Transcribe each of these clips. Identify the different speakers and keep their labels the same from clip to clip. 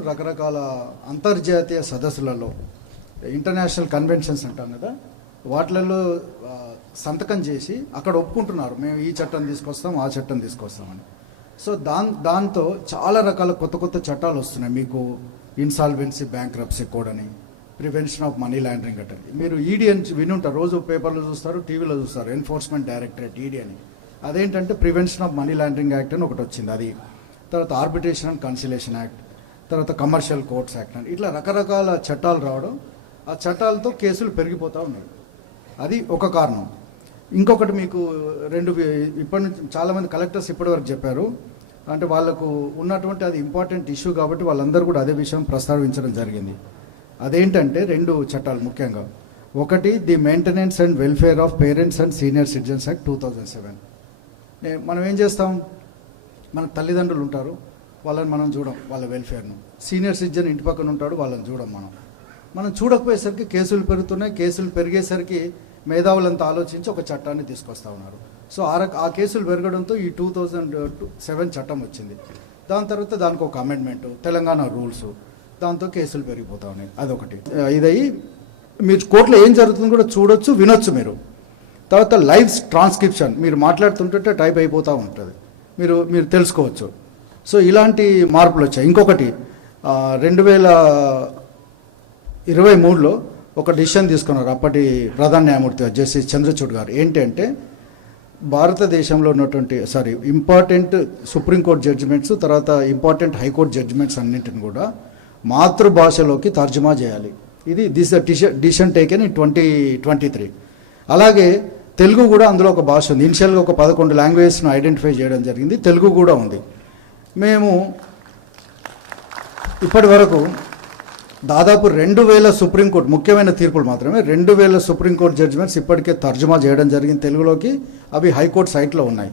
Speaker 1: రకరకాల అంతర్జాతీయ సదస్సులలో international conventions అంటాం కదా వాటిలలో సంతకం చేసి అక్కడ ఒప్పుకుంటున్నారు. మేము ఈ చట్టం తీసుకొస్తాం ఆ చట్టం తీసుకొస్తామని. సో దాన్ దాంతో చాలా రకాల కొత్త కొత్త చట్టాలు వస్తున్నాయి. మీకు ఇన్సాల్వెన్సీ బ్యాంక్ రప్సీ కోడ్ అని ప్రివెన్షన్ ఆఫ్ మనీ లాండరింగ్ అంటే. మీరు ఈడీ అని వినుంటారు. రోజు పేపర్లో చూస్తారు టీవీలో చూస్తారు. ఎన్ఫోర్స్మెంట్ డైరెక్టరేట్ ఈడీ అని. అదేంటంటే prevention of money laundering act అని ఒకటి వచ్చింది. అది తర్వాత ఆర్బిట్రేషన్ అండ్ కన్సిలేషన్ యాక్ట్ తర్వాత కమర్షియల్ కోర్ట్స్ యాక్ట్ అని. ఇట్లా రకరకాల చట్టాలు రావడం ఆ చట్టాలతో కేసులు పెరిగిపోతూ ఉన్నాయి. అది ఒక కారణం. ఇంకొకటి మీకు రెండు ఇప్పటి నుంచి చాలామంది కలెక్టర్స్ ఇప్పటివరకు చెప్పారు. అంటే వాళ్ళకు ఉన్నటువంటి అది ఇంపార్టెంట్ ఇష్యూ కాబట్టి వాళ్ళందరూ కూడా అదే విషయం ప్రస్తావించడం జరిగింది. అదేంటంటే రెండు చట్టాలు ముఖ్యంగా. ఒకటి the maintenance and welfare of parents and senior citizens act two thousand seven మనం ఏం చేస్తాం? మన తల్లిదండ్రులు ఉంటారు. వాళ్ళని మనం చూడం వాళ్ళ వెల్ఫేర్ను సీనియర్ సిటిజన్ ఇంటి పక్కన ఉంటాడు వాళ్ళని చూడం మనం. మనం చూడకపోయేసరికి కేసులు పెరుగుతున్నాయి కేసులు పెరిగేసరికి మేధావులంతా ఆలోచించి ఒక చట్టాన్ని తీసుకొస్తా ఉన్నారు. సో ఆ ఆ కేసులు పెరగడంతో ఈ టూ థౌజండ్ సెవెన్ చట్టం వచ్చింది. దాని తర్వాత దానికి ఒక అమెండ్మెంట్ తెలంగాణ రూల్స్ దాంతో కేసులు పెరిగిపోతా ఉన్నాయి. అదొకటి. ఇదయ్యి మీరు కోర్టులో ఏం జరుగుతుందో కూడా చూడొచ్చు వినొచ్చు మీరు. తర్వాత లైవ్ ట్రాన్స్క్రిప్షన్ మీరు మాట్లాడుతుంటే టైప్ అయిపోతూ ఉంటుంది. మీరు మీరు తెలుసుకోవచ్చు. సో ఇలాంటి మార్పులు వచ్చాయి. ఇంకొకటి రెండు వేల ఇరవై మూడులో ఒక డిసిషన్ తీసుకున్నారు అప్పటి ప్రధాన న్యాయమూర్తి జస్టిస్ చంద్రచూడ్ గారు. ఏంటంటే భారతదేశంలో ఉన్నటువంటి sorry important supreme court judgements తర్వాత ఇంపార్టెంట్ హైకోర్టు జడ్జిమెంట్స్ అన్నింటిని కూడా మాతృభాషలోకి తర్జుమా చేయాలి. ఇది this decision taken in twenty twenty three. అలాగే తెలుగు కూడా అందులో ఒక భాష ఉంది. ఇనిషియల్గా ఒక పదకొండు లాంగ్వేజ్ను ఐడెంటిఫై చేయడం జరిగింది. తెలుగు కూడా ఉంది. మేము ఇప్పటి వరకు దాదాపు రెండు వేల సుప్రీంకోర్టు ముఖ్యమైన తీర్పులు మాత్రమే రెండు వేల సుప్రీంకోర్టు జడ్జిమెంట్స్ ఇప్పటికే తర్జుమా చేయడం జరిగింది తెలుగులోకి అవి హైకోర్టు సైట్లో ఉన్నాయి.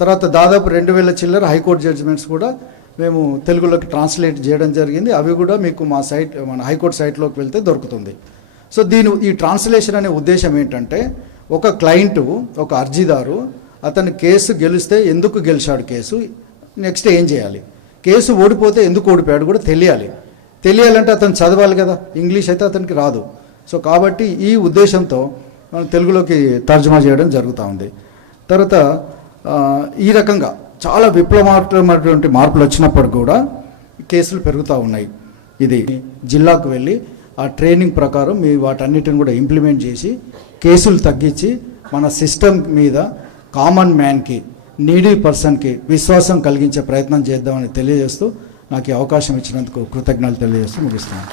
Speaker 1: తర్వాత దాదాపు రెండు వేల చిల్లర హైకోర్టు జడ్జిమెంట్స్ కూడా మేము తెలుగులోకి ట్రాన్స్లేట్ చేయడం జరిగింది. అవి కూడా మీకు మా సైట్ మన హైకోర్టు సైట్లోకి వెళ్తే దొరుకుతుంది. సో దీని ఈ ట్రాన్స్లేషన్ అనే ఉద్దేశం ఏంటంటే ఒక క్లయింట్ ఒక అర్జీదారు అతని కేసు గెలిస్తే ఎందుకు గెలిచాడు కేసు? నెక్స్ట్ ఏం చేయాలి? కేసు ఓడిపోతే ఎందుకు ఓడిపోయాడు కూడా తెలియాలి. తెలియాలంటే అతను చదవాలి కదా. ఇంగ్లీష్ అయితే అతనికి రాదు. సో కాబట్టి ఈ ఉద్దేశంతో మనం తెలుగులోకి తర్జుమా చేయడం జరుగుతూ ఉంది. తర్వాత ఈ రకంగా చాలా విప్లవాత్మకమైనటువంటి మార్పులు వచ్చినప్పుడు కూడా కేసులు పెరుగుతూ ఉన్నాయి. ఇది జిల్లాకు వెళ్ళి ఆ ట్రైనింగ్ ప్రకారం మీ వాటన్నిటిని కూడా ఇంప్లిమెంట్ చేసి కేసులు తగ్గించి మన సిస్టమ్ మీద కామన్ మ్యాన్కి నీడీ పర్సన్కి విశ్వాసం కలిగించే ప్రయత్నం చేద్దామని తెలియజేస్తూ నాకు ఈ అవకాశం ఇచ్చినందుకు కృతజ్ఞతలు తెలియజేస్తూ ముగిస్తున్నాను.